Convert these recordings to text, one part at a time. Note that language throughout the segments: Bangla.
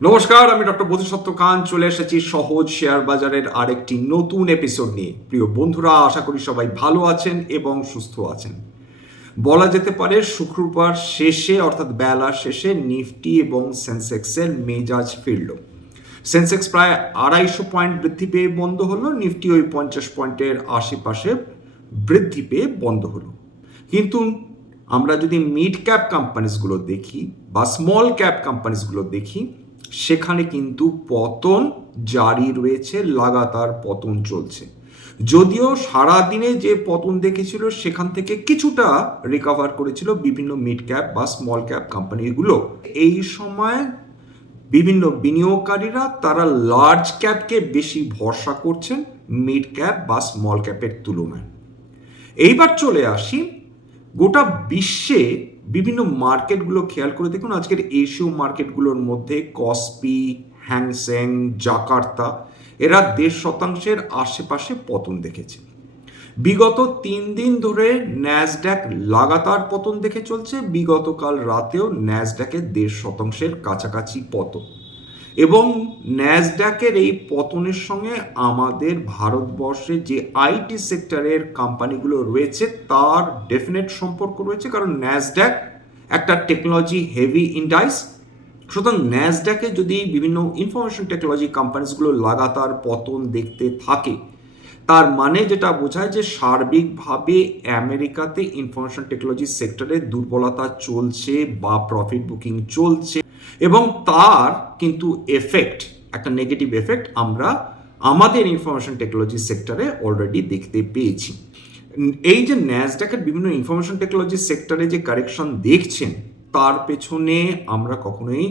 নমস্কার, আমি ডক্টর বোধিসত্ত্ব খান চলে এসেছি সহজ শেয়ার বাজারের আরেকটি নতুন এপিসোড নিয়ে। প্রিয় বন্ধুরা, আশা করি সবাই ভালো আছেন এবং সুস্থ আছেন। বলা যেতে পারে শুক্রবার শেষে অর্থাৎ বেলা শেষে নিফটি এবং সেন্সেক্সের মেজাজ ফিরল। সেন্সেক্স প্রায় 250 পয়েন্ট বৃদ্ধি পেয়ে বন্ধ হলো, নিফটি ওই 50 পয়েন্টের আশেপাশে বৃদ্ধি পেয়ে বন্ধ হলো। কিন্তু আমরা যদি মিড ক্যাপ কোম্পানিজগুলো দেখি বা স্মল ক্যাপ কোম্পানিজগুলো দেখি, সেখানে কিন্তু পতন জারি রয়েছে, লাগাতার পতন চলছে। যদিও সারাদিনে যে পতন দেখেছিল সেখান থেকে কিছুটা রিকভার করেছিল বিভিন্ন মিড ক্যাপ বা স্মল ক্যাপ কোম্পানিগুলো। এই সময় বিভিন্ন বিনিয়োগকারীরা তারা লার্জ ক্যাপকে বেশি ভরসা করছেন মিড ক্যাপ বা স্মল ক্যাপের তুলনায়। এইবার চলে আসি গোটা বিশ্বে বিভিন্ন মার্কেটগুলো খেয়াল করে দেখুন। আজকের এশীয় মার্কেটগুলোর মধ্যে কসপি, হ্যাংসেং, জাকার্তা এরা 1.5% আশেপাশে পতন দেখেছে। বিগত 3 দিন ধরে ন্যাসড্যাক লাগাতার পতন দেখে চলছে। বিগত কাল রাতেও ন্যাসড্যাকের 1.5%-এর কাছাকাছি পতন, এবং ন্যাসড্যাকের এই পতনের সঙ্গে আমাদের ভারতবর্ষে যে আইটি সেক্টরের কোম্পানিগুলো রয়েছে তার ডেফিনেট সম্পর্ক রয়েছে, কারণ ন্যাসড্যাক একটা টেকনোলজি হেভি ইন্ডাইস। সুতরাং ন্যাসড্যাকে যদি বিভিন্ন ইনফরমেশন টেকনোলজি কোম্পানিজগুলো লাগাতার পতন দেখতে থাকে, তার মানে যেটা বোঝায় যে সার্বিকভাবে আমেরিকাতে ইনফরমেশন টেকনোলজি সেক্টরে দুর্বলতা চলছে বা প্রফিট বুকিং চলছে, এবং তার কিন্তু এফেক্ট, একটা নেগেটিভ এফেক্ট আমরা আমাদের ইনফরমেশন টেকনোলজি সেক্টরে অলরেডি দেখতে পেয়েছি। এই যে ন্যাসড্যাকের বিভিন্ন ইনফরমেশন টেকনোলজি সেক্টরে যে কারেকশন দেখছেন, তার পেছনে আমরা কখনোই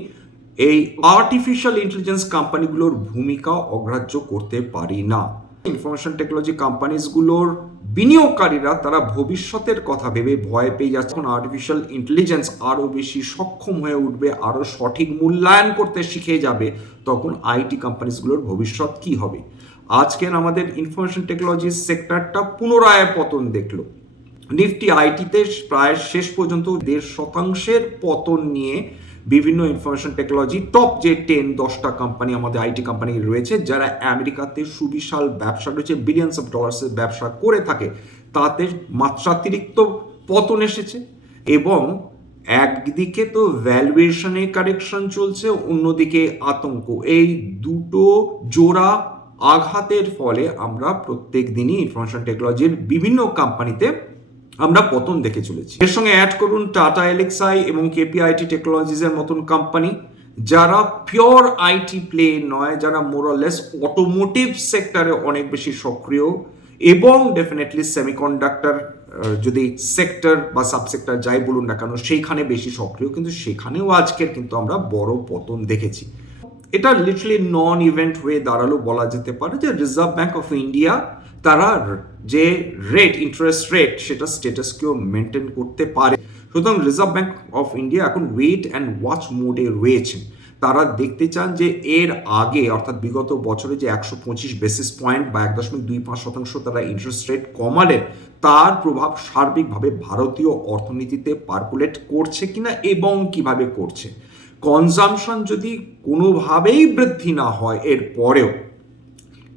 এই আর্টিফিশিয়াল ইন্টেলিজেন্স কোম্পানিগুলোর ভূমিকা অগ্রাহ্য করতে পারি না। ইনফরমেশন টেকনোলজি কোম্পানিজগুলোর বিনিয়োগকারীরা তারা ভবিষ্যতের কথা ভেবে ভয় পেয়ে যাচ্ছে। যখন আর্টিফিশিয়াল ইন্টেলিজেন্স আরও বেশি সক্ষম হয়ে উঠবে, আরও সঠিক মূল্যায়ন করতে শিখে যাবে, তখন আইটি কোম্পানিজগুলোর ভবিষ্যৎ কি হবে। আজকের আমাদের ইনফরমেশন টেকনোলজি সেক্টরটা পুনরায় পতন দেখলো। নিফটি আইটিতে প্রায় শেষ পর্যন্ত 1.5%-এর পতন নিয়ে বিভিন্ন ইনফরমেশন টেকনোলজি টপ যে 10-10টা কোম্পানি আমাদের আইটি কোম্পানি রয়েছে, যারা আমেরিকাতে সুবিশাল ব্যবসা রয়েছে, বিলিয়নস অফ ডলার্সের ব্যবসা করে থাকে, তাতে মাত্রাতিরিক্ত পতন এসেছে। এবং একদিকে তো ভ্যালুয়েশনে কারেকশন চলছে, অন্যদিকে আতঙ্ক। এই দুটো জোড়া আঘাতের ফলে আমরা প্রত্যেক দিনই ইনফরমেশন টেকনোলজির বিভিন্ন কোম্পানিতে আমরা পতন দেখে চলেছি। এর সঙ্গে অ্যাড করুন টাটা এলএক্সআই এবং কেপিআইটি টেকনোলজিসের মতন কোম্পানি, যারা পিওর আইটি প্লে নয়, যারা মোরলেস অটোমোটিভ সেক্টরে অনেক বেশি সক্রিয়, এবং ডেফিনেটলি সেমিকন্ডাক্টর যদি সেক্টর বা সাবসেক্টর যাই বলুন না কেন সেইখানে বেশি সক্রিয়, কিন্তু সেখানেও আজকের কিন্তু আমরা বড় পতন দেখেছি। এটা লিটারালি নন ইভেন্ট হয়ে দাঁড়ালো বলা যেতে পারে যে রিজার্ভ ব্যাঙ্ক অফ ইন্ডিয়া তারা যে রেট, ইন্টারেস্ট রেট, সেটা স্ট্যাটাস কিউ মেনটেন করতে পারে। সুতরাং রিজার্ভ ব্যাঙ্ক অফ ইন্ডিয়া এখন ওয়েট অ্যান্ড ওয়াচ মোডে রয়েছে। তারা দেখতে চান যে এর আগে অর্থাৎ বিগত বছরে যে 125 বেসিস পয়েন্ট বা 1.25% তারা ইন্টারেস্ট রেট কমালেন, তার প্রভাব সার্বিকভাবে ভারতীয় অর্থনীতিতে পার্কুলেট করছে কিনা এবং কিভাবে করছে। কনজামশন যদি কোনোভাবেই বৃদ্ধি না হয়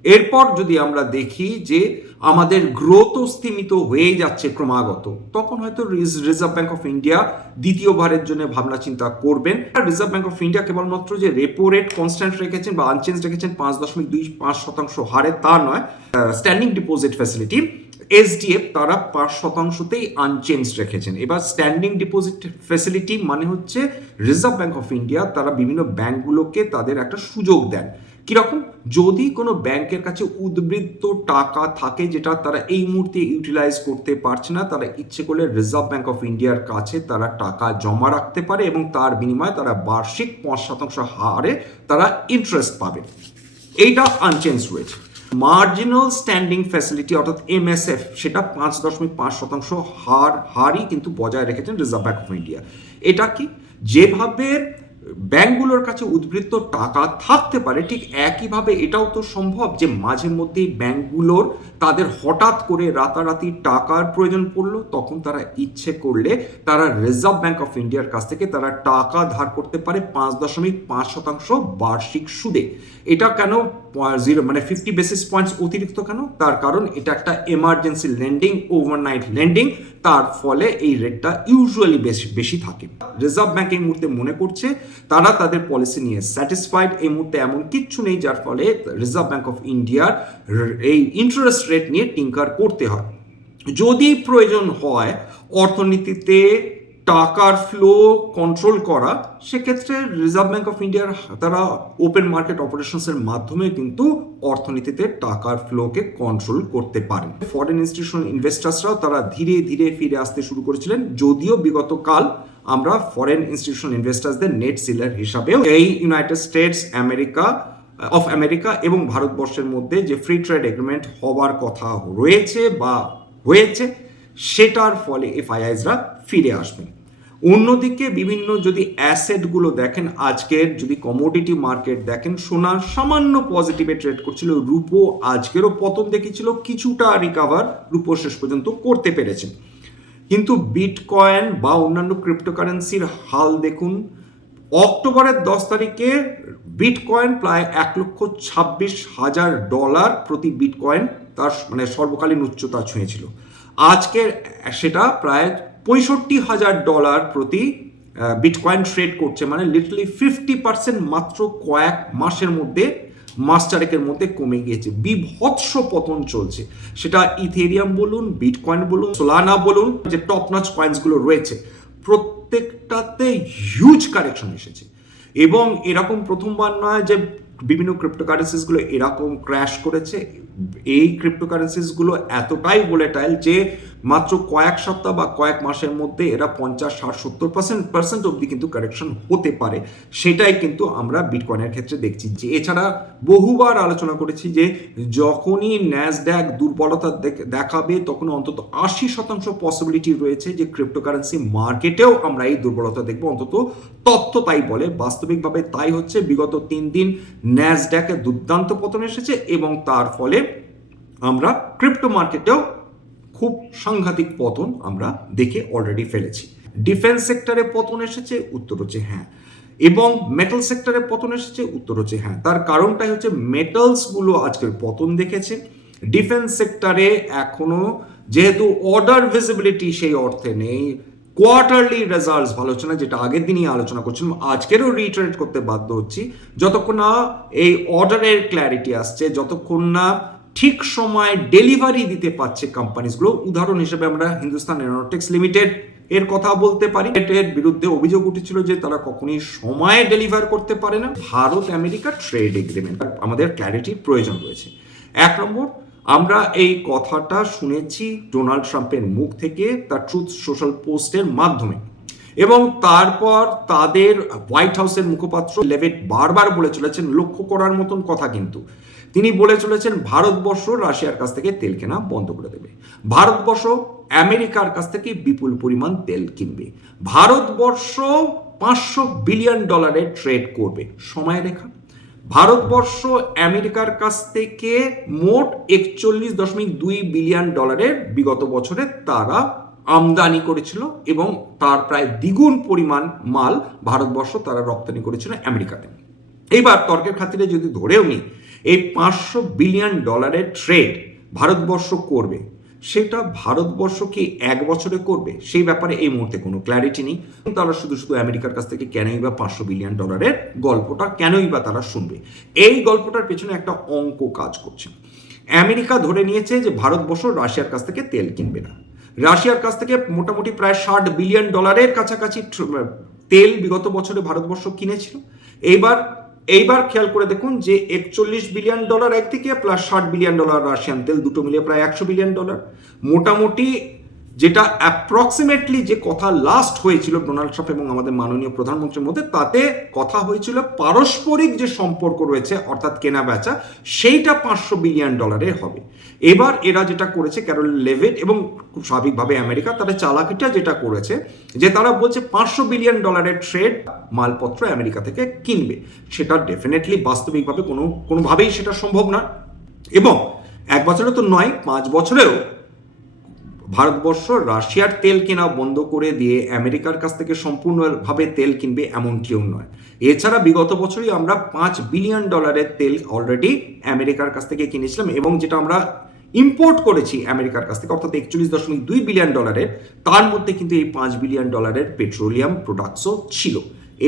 এরপর যদি আমরা দেখি যে আমাদের গ্রোথ স্থিমিত হয়ে যাচ্ছে ক্রমাগত, তখন হয়তো রিজার্ভ ব্যাঙ্ক অফ ইন্ডিয়া দ্বিতীয়বারের জন্য ভাবনা চিন্তা করবেন। রিজার্ভ ব্যাঙ্ক অফ ইন্ডিয়া কেবলমাত্র যে রেপো রেট কনস্ট্যান্ট রেখেছেন বা আনচেঞ্জ রেখেছেন 5.25% হারে, তা নয়। স্ট্যান্ডিং ডিপোজিট ফ্যাসিলিটি এসডিএফ তারা 5%-তেই আনচেঞ্জ রেখেছেন। এবার স্ট্যান্ডিং ডিপোজিট ফ্যাসিলিটি মানে হচ্ছে রিজার্ভ ব্যাঙ্ক অফ ইন্ডিয়া তারা বিভিন্ন ব্যাঙ্কগুলোকে তাদের একটা সুযোগ দেন। কিরকম? যদি কোনো ব্যাংকের কাছে উদ্বৃত্ত টাকা থাকে যেটা তারা এই মুহূর্তে ইউটিলাইজ করতে পারছে না, তারা ইচ্ছে করলে রিজার্ভ ব্যাঙ্ক অফ ইন্ডিয়ার কাছে তারা টাকা জমা রাখতে পারে এবং তার বিনিময়ে তারা বার্ষিক 5% হারে তারা ইন্টারেস্ট পাবে। এইটা আনচেঞ্জ রয়েছে। মার্জিনাল স্ট্যান্ডিং ফ্যাসিলিটি অর্থাৎ এমএসএফ, সেটা 5.5% হারই কিন্তু বজায় রেখেছেন রিজার্ভ ব্যাঙ্ক অফ ইন্ডিয়া। এটা কি? যেভাবে ব্যাংকগুলোর কাছে উদ্বৃত্ত টাকা থাকতে পারে, ঠিক একইভাবে এটাও তো সম্ভব যে মাঝে মধ্যেই ব্যাংকগুলোর তাদের হঠাৎ করে রাতারাতি টাকার প্রয়োজন পড়লো, তখন তারা ইচ্ছে করলে তারা রিজার্ভ ব্যাংক অফ ইন্ডিয়ার কাছ থেকে তারা টাকা ধার করতে পারে 5.5% বার্ষিক সুদে। এটা কেন 50 বেসিস পয়েন্টস অতিরিক্ত কেন? তার কারণ এটা একটা এমার্জেন্সি লেন্ডিং, ওভারনাইট লেন্ডিং, তার ফলে এই রেটটা ইউজুয়ালি বেশি থাকে। রিজার্ভ ব্যাংক এই মুহূর্তে মনে করছে তারা তাদের পলিসি নিয়ে স্যাটিসফাইড, এই মুহূর্তে এমন কিচ্ছু নেই যার ফলে রিজার্ভ ব্যাংক অফ ইন্ডিয়ার এই ইন্টারেস্ট রেট নিয়ে টিঙ্কার করতে হয়। যদি প্রয়োজন হয় অর্থনীতিতে টাকার ফ্লো কন্ট্রোল করা, সেক্ষেত্রে রিজার্ভ ব্যাংক অফ ইন্ডিয়ার তারা ওপেন মার্কেট অপারেশনসের মাধ্যমে কিন্তু অর্থনীতিতে টাকার ফ্লোকে কন্ট্রোল করতে পারেন। ফরেন ইনস্টিটিউশনাল ইনভেস্টার্সরাও তারা ধীরে ধীরে ফিরে আসতে শুরু করেছিলেন, যদিও বিগত কাল আমরা ফরেন ইনস্টিটিউশনাল ইনভেস্টার্সদের নেট সিলার হিসাবেও এই ইউনাইটেড স্টেটস অফ আমেরিকা এবং ভারতবর্ষের মধ্যে যে ফ্রি ট্রেড এগ্রিমেন্ট হওয়ার কথা রয়েছে বা হয়েছে, সেটার ফলে এফআইআইসরা ফিরে আসবেন। অন্যদিকে বিভিন্ন যদি অ্যাসেটগুলো দেখেন, আজকের যদি কমোডিটি মার্কেট দেখেন, সোনা সামান্য পজিটিভে ট্রেড করছিল, রুপো আজকেরও পতন দেখেছিল, কিছুটা রিকাভার রুপো শেষ পর্যন্ত করতে পেরেছেন। কিন্তু বিটকয়েন বা অন্যান্য ক্রিপ্টোকারেন্সির হাল দেখুন। অক্টোবরের 10 তারিখে বিটকয়েন প্রায় $1,26,000 প্রতি বিটকয়েন তার সর্বকালীন উচ্চতা ছুঁয়েছিল। আজকে সেটা প্রায় $65,000 প্রতি বিটকয়েন ট্রেড করছে, লিটারালি 50% মাত্র কয়েক মাসের মধ্যে, মাস চারেকের মধ্যে কমে গিয়েছে। বিভৎস পতন চলছে, সেটা ইথেরিয়াম বলুন, বিটকয়েন বলুন, সোলানা বলুন, যে টপ নচ কয়েন্সগুলো রয়েছে, প্রত্যেকটাতে হিউজ কারেকশন এসেছে। এবং এরকম প্রথমবার নয় যে বিভিন্ন ক্রিপ্টোকারেন্সিসগুলো এরকম ক্র্যাশ করেছে। এই ক্রিপ্টোকারেন্সিসগুলো এতটাই ভোলেটাইল যে মাত্র কয়েক সপ্তাহ বা কয়েক মাসের মধ্যে এরা 50, 60, 70% অবধি কিন্তু কারেকশন হতে পারে। সেটাই কিন্তু আমরা বিটকয়েনের ক্ষেত্রে দেখছি। যে এছাড়া বহুবার আলোচনা করেছি যে যখনই ন্যাসড্যাক দুর্বলতা দেখাবে, তখন অন্তত 80% পসিবিলিটি রয়েছে যে ক্রিপ্টোকারেন্সি মার্কেটেও আমরা এই দুর্বলতা দেখব। অন্তত তথ্য তাই বলে, বাস্তবিকভাবে তাই হচ্ছে। বিগত 3 দিন ন্যাসড্যাকে দুর্দান্ত পতন এসেছে এবং তার ফলে আমরা ক্রিপ্টো মার্কেটেও খুব সাংঘাতিক পতন আমরা দেখে অলরেডি ফেলেছি। ডিফেন্স সেক্টরে পতন এসেছে, উত্তর হচ্ছে হ্যাঁ। এবং মেটাল সেক্টরে পতন এসেছে, উত্তর হচ্ছে হ্যাঁ। তার কারণটাই হচ্ছে মেটালসগুলো আজকের পতন দেখেছে। ডিফেন্স সেক্টরে এখনো যেহেতু অর্ডার ভিজিবিলিটি সেই অর্থে নেই, কোয়ার্টারলি রেজাল্টস ভালো হচ্ছে না, যেটা আগের দিনই আলোচনা করছিলাম, আজকেরও রিটারেট করতে বাধ্য হচ্ছি। যতক্ষণ না এই অর্ডারের ক্ল্যারিটি আসছে, যতক্ষণ না ঠিক সময় ডেলিভারি দিতে পারছে কোম্পানিজগুলো, উদাহরণ হিসেবে আমরা হিন্দুস্তান এরোনটিক্স লিমিটেড এর কথা বলতে পারি। এর বিরুদ্ধে অভিযোগ উঠেছিল যে তারা কখনোই সময়ে ডেলিভার করতে পারে না। ভারত আমেরিকা ট্রেড এগ্রিমেন্ট আমাদের ক্ল্যারিটির প্রয়োজন রয়েছে। 1 নম্বর, আমরা এই কথাটা শুনেছি ডোনাল্ড ট্রাম্পের মুখ থেকে, তার ট্রুথ সোশ্যাল পোস্টের মাধ্যমে, এবং তারপর তাদের হোয়াইট হাউসের মুখপাত্র লেভিট বারবার বলে চলেছেন, লক্ষ্য করার মতন কথা কিন্তু, তিনি বলে চলেছেন ভারতবর্ষ রাশিয়ার কাছ থেকে তেল কেনা বন্ধ করে দেবে, ভারতবর্ষ আমেরিকার কাছ থেকে বিপুল পরিমাণ তেল কিনবে, ভারতবর্ষ $500 বিলিয়ন ট্রেড করবে। সময়রেখা, ভারতবর্ষ আমেরিকার কাছ থেকে মোট $41.2 বিলিয়ন বিগত বছরে তারা আমদানি করেছিল এবং তার প্রায় দ্বিগুণ পরিমাণ মাল ভারতবর্ষ তারা রপ্তানি করেছিল আমেরিকাতে। এইবার তর্কের খাতিরে যদি ধরেও নিই এই $500 বিলিয়ন ট্রেড ভারতবর্ষ করবে, সেটা ভারতবর্ষ কি 1 বছরে করবে সেই ব্যাপারে এই মুহূর্তে কোনো ক্ল্যারিটি নেই। তারা শুধু আমেরিকার কাছ থেকে কেনই বা $500 বিলিয়ন গল্পটা কেনই বা তারা শুনবে? এই গল্পটার পেছনে একটা অঙ্ক কাজ করছে। আমেরিকা ধরে নিয়েছে যে ভারতবর্ষ রাশিয়ার কাছ থেকে তেল কিনবে না। রাশিয়ার কাছ থেকে মোটামুটি প্রায় $60 বিলিয়ন কাছাকাছি তেল বিগত বছরে ভারতবর্ষ কিনেছিল। এইবার খেয়াল করে দেখুন যে $41 বিলিয়ন একদিকে প্লাস $60 বিলিয়ন রাশিয়ান তেল, দুটো মিলিয়ে প্রায় $100 বিলিয়ন। মোটামুটি যেটা অ্যাপ্রক্সিমেটলি যে কথা লাস্ট হয়েছিল ডোনাল্ড ট্রাম্প এবং আমাদের মাননীয় প্রধানমন্ত্রীর মধ্যে, তাতে কথা হয়েছিল পারস্পরিক যে সম্পর্ক রয়েছে অর্থাৎ কেনা বেচা, সেইটা $500 বিলিয়ন হবে। এবার এরা যেটা করেছে ক্যারল লেভিট এবং খুব স্বাভাবিকভাবে আমেরিকা, তাদের চালাকিটা যেটা করেছে যে তারা বলছে $500 বিলিয়ন ট্রেড মালপত্র আমেরিকা থেকে কিনবে। সেটা ডেফিনেটলি বাস্তবিকভাবে কোনোভাবেই সেটা সম্ভব না। এবং 1 বছরে তো নয়, 5 বছরেও ভারতবর্ষ রাশিয়ার তেল কেনা বন্ধ করে দিয়ে আমেরিকার কাছ থেকে সম্পূর্ণভাবে তেল কিনবে এমনটিও নয়। এছাড়া বিগত বছরই আমরা $5 বিলিয়ন তেল অলরেডি আমেরিকার কাছ থেকে কিনেছিলাম, এবং যেটা আমরা ইম্পোর্ট করেছি আমেরিকার কাছ থেকে অর্থাৎ $41.2 বিলিয়ন, তার মধ্যে কিন্তু এই $5 বিলিয়ন পেট্রোলিয়াম প্রোডাক্টসও ছিল।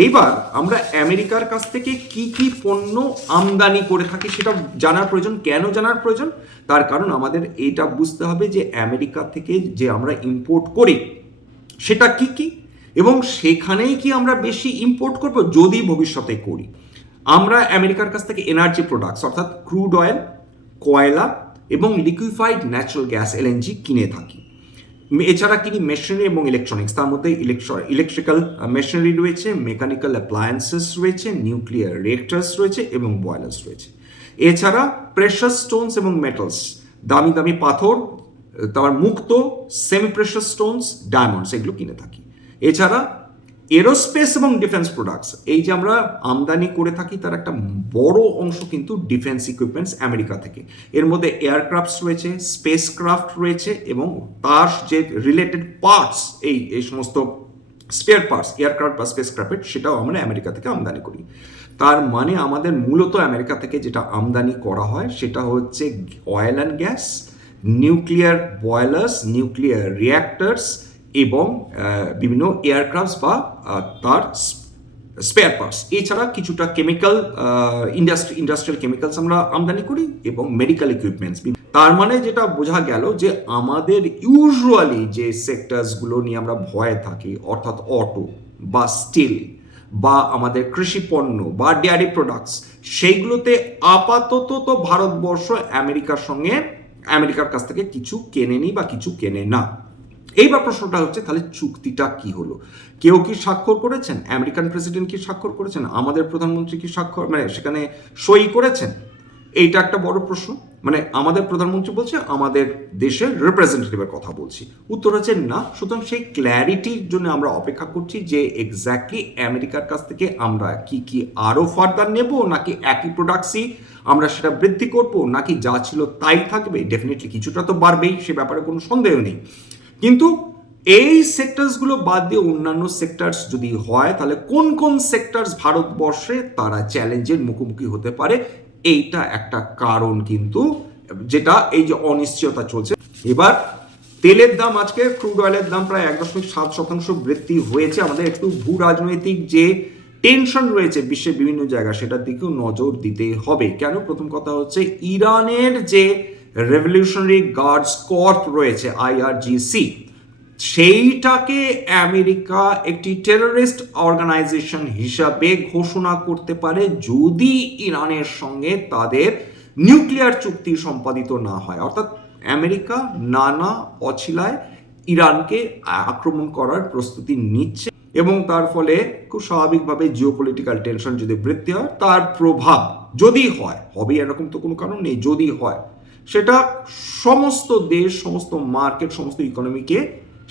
এইবার আমরা আমেরিকার কাছ থেকে কি কি পণ্য আমদানি করে থাকি সেটা জানার প্রয়োজন। কেন জানার প্রয়োজন? তার কারণ আমাদের এটা বুঝতে হবে যে আমেরিকা থেকে যে আমরা ইম্পোর্ট করি সেটা কি কি, এবং সেখানেই কি আমরা বেশি ইম্পোর্ট করব যদি ভবিষ্যতে করি। আমরা আমেরিকার কাছ থেকে এনার্জি প্রোডাক্টস অর্থাৎ ক্রুড অয়েল, কয়লা এবং লিকুইফাইড ন্যাচারাল গ্যাস এলএনজি কিনে থাকি। এছাড়া কিনি মেশিনারি এবং ইলেকট্রনিক্স, তার মধ্যে ইলেকট্রিক্যাল মেশিনারি রয়েছে, মেকানিক্যাল অ্যাপ্লায়েন্সেস রয়েছে, নিউক্লিয়ার রিয়েক্টরস রয়েছে এবং বয়লার্স রয়েছে। এছাড়া প্রেশাস স্টোনস এবং মেটালস, দামি দামি পাথর, তার মুক্ত, সেমি প্রেশাস স্টোনস, ডায়মন্ডস, এগুলো কিনে থাকি। এছাড়া এরোস্পেস এবং ডিফেন্স প্রোডাক্টস, এই যে আমরা আমদানি করে থাকি তার একটা বড় অংশ কিন্তু ডিফেন্স ইকুইপমেন্টস আমেরিকা থেকে। এর মধ্যে এয়ারক্রাফটস রয়েছে, স্পেস ক্রাফট রয়েছে এবং তার যে রিলেটেড পার্টস, এই সমস্ত স্পেয়ার পার্টস এয়ারক্রাফট বা স্পেস ক্রাফট, সেটাও আমরা আমেরিকা থেকে আমদানি করি। তার মানে আমাদের মূলত আমেরিকা থেকে যেটা আমদানি করা হয় সেটা হচ্ছে oil and gas, nuclear boilers, nuclear reactors এবং বিভিন্ন এয়ারক্রাফটস বা তার স্পেয়ার পার্টস। এছাড়া কিছুটা কেমিক্যাল ইন্ডাস্ট্রিয়াল কেমিক্যালস আমরা আমদানি করি এবং মেডিকেল ইকুইপমেন্টস। তার মানে যেটা বোঝা গেল যে আমাদের ইউজুয়ালি যে সেক্টরসগুলো নিয়ে আমরা ভয়ে থাকি অর্থাৎ অটো বা স্টিল বা আমাদের কৃষি পণ্য বা ডেয়ারি প্রোডাক্টস, সেইগুলোতে আপাতত তো ভারতবর্ষ আমেরিকার কাছ থেকে কিছু কেনেনি বা কিছু কেনে না। এইবার প্রশ্নটা হচ্ছে তাহলে চুক্তিটা কি হলো? কেউ কি স্বাক্ষর করেছেন? আমেরিকান প্রেসিডেন্ট কি স্বাক্ষর করেছেন? আমাদের প্রধানমন্ত্রী কি স্বাক্ষর সেখানে সই করেছেন? এইটা একটা বড় প্রশ্ন। আমাদের প্রধানমন্ত্রী বলছে আমাদের দেশের রিপ্রেজেন্টেটিভের কথা বলছি, উত্তর হচ্ছে না। সুতরাং সেই ক্ল্যারিটির জন্য আমরা অপেক্ষা করছি যে এক্স্যাক্টলি আমেরিকার কাছ থেকে আমরা কি কি আরো ফার্দার নেব, নাকি একই প্রোডাক্টসই আমরা সেটা বৃদ্ধি করব, নাকি যা ছিল তাই থাকবে। ডেফিনেটলি কিছুটা তো বাড়বেই, সে ব্যাপারে কোনো সন্দেহ নেই। কিন্তু এই সেক্টরসগুলো বাদ দিয়ে অন্যান্য সেক্টরস যদি হয়, তাহলে কোন কোন সেক্টরস ভারতবর্ষে তারা চ্যালেঞ্জের মুখোমুখি হতে পারে, এইটা একটা কারণ কিন্তু, যেটা এই যে অনিশ্চয়তা চলছে। এবার তেলের দাম, আজকে ক্রুড অয়েলের দাম প্রায় 1.7% বৃদ্ধি হয়েছে। আমাদের একটু ভূ রাজনৈতিক যে টেনশন রয়েছে বিশ্বের বিভিন্ন জায়গায়, সেটার দিকেও নজর দিতে হবে। কেন? প্রথম কথা হচ্ছে ইরানের যে রেভলিউশনারি গার্ডস কর্প রয়েছে IRGC, সেইটাকে আমেরিকা একটি টেররিস্ট অর্গানাইজেশন হিসাবে ঘোষণা করতে পারে যদি ইরানের সঙ্গে তাদের নিউক্লিয়ার চুক্তি সম্পাদিত না হয়। অর্থাৎ আমেরিকা নানা অছিলায় ইরানকে আক্রমণ করার প্রস্তুতি নিচ্ছে, এবং তার ফলে খুব স্বাভাবিকভাবে জিওপলিটিক্যাল টেনশন যদি বৃদ্ধি হয়, তার প্রভাব যদি হয়, হবে এরকম তো কোনো কারণ নেই, যদি হয় সেটা সমস্ত দেশ, সমস্ত মার্কেট, সমস্ত ইকোনমিকে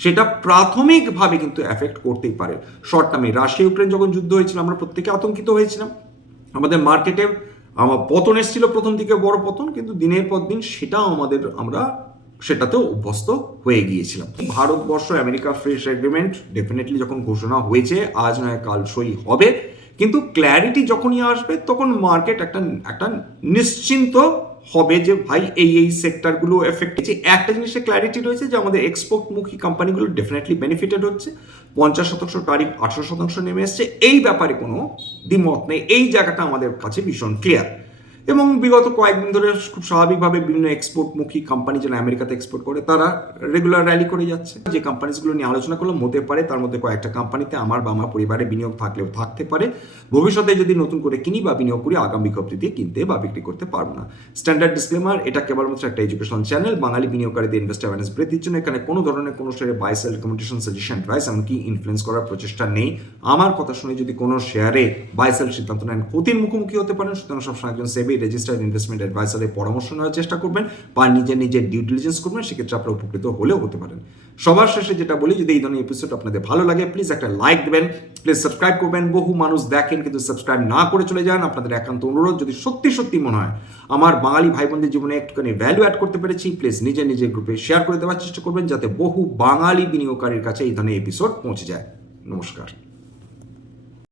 সেটা প্রাথমিকভাবে কিন্তু এফেক্ট করতেই পারে। শর্ট টার্মে রাশিয়া ইউক্রেন যখন যুদ্ধ হয়েছিল আমরা প্রত্যেকে আতঙ্কিত হয়েছিলাম, আমাদের মার্কেটে পতন এসেছিল, প্রথম দিকে বড় পতন, কিন্তু দিনের পর দিন আমরা সেটাতেও অভ্যস্ত হয়ে গিয়েছিলাম। Bharatvarsha America free trade agreement definitely যখন ঘোষণা হয়েছে, আজ নয় কাল সই হবে, কিন্তু ক্ল্যারিটি যখনই আসবে তখন মার্কেট একটা নিশ্চিন্ত হবে যে ভাই এই সেক্টরগুলো এফেক্ট হচ্ছে। একটা জিনিসে ক্ল্যারিটি রয়েছে যে আমাদের এক্সপোর্টমুখী কোম্পানিগুলো ডেফিনেটলি বেনিফিটেড হচ্ছে। 50% ট্যারিফ 18% নেমে এসছে, এই ব্যাপারে কোনো দ্বিমত নেই। এই জায়গাটা আমাদের কাছে ভীষণ ক্লিয়ার। এবং বিগত কয়েকদিন ধরে খুব স্বাভাবিকভাবে বিভিন্ন এক্সপোর্টমুখী কোম্পানি যেন আমেরিকাতে এক্সপোর্ট করে তারা রেগুলার র্যালি করে যাচ্ছে। যে কোম্পানিগুলো নিয়ে আলোচনা করলাম হতে পারে তার মধ্যে কয়েকটা কোম্পানিতে আমার বা আমার পরিবারের বিনিয়োগ থাকলেও থাকতে পারে। ভবিষ্যতে যদি নতুন করে কিনি বা বিনিয়োগ করি আগামী বিজ্ঞপ্তি দিয়ে কিনতে বা বিক্রি করতে পারবো না। স্ট্যান্ডার্ড ডিসক্লেমার, এটা কেবলমাত্র একটা এডুকেশনাল চ্যানেল। বাঙালি বিনিয়োগকারীদের ইনভেস্ট অ্যাওয়ারনেস বৃদ্ধির জন্য এখানে কোনো ধরনের কোনো শেয়ারে buy sell recommendation, suggestion, advice এমনকি ইনফ্লুয়েন্স করার প্রচেষ্টা নেই। আমার কথা শুনে যদি কোনো শেয়ারে বাই সেল সিদ্ধান্ত নেন ক্ষতির মুখোমুখি হতে পারেন। সুতরাং সবসময় একজন সেবি রেজিস্টার্ড ইনভেস্টমেন্ট অ্যাডভাইসারের পরামর্শ নেওয়ার চেষ্টা করবেন বা নিজের ডিউ ডিলিজেন্স করবেন, সেক্ষেত্রে আপনারা উপকৃত হলেও হতে পারেন। সবার শেষে যেটা বলি, যদি এই ধরনের এপিসোড আপনাদের ভালো লাগে প্লিজ একটা লাইক দেবেন, প্লিজ সাবস্ক্রাইব করবেন। বহু মানুষ দেখেন কিন্তু সাবস্ক্রাইব না করে চলে যান। আপনাদের একান্ত অনুরোধ, যদি সত্যি মনে হয় আমার বাঙালি ভাই বোনদের জীবনে একটুখানি ভ্যালু অ্যাড করতে পেরেছি, প্লিজ নিজের গ্রুপে শেয়ার করে দেওয়ার চেষ্টা করবেন যাতে বহু বাঙালি বিনিয়োগকারীর কাছে এই ধরনের এপিসোড পৌঁছে যায়। নমস্কার।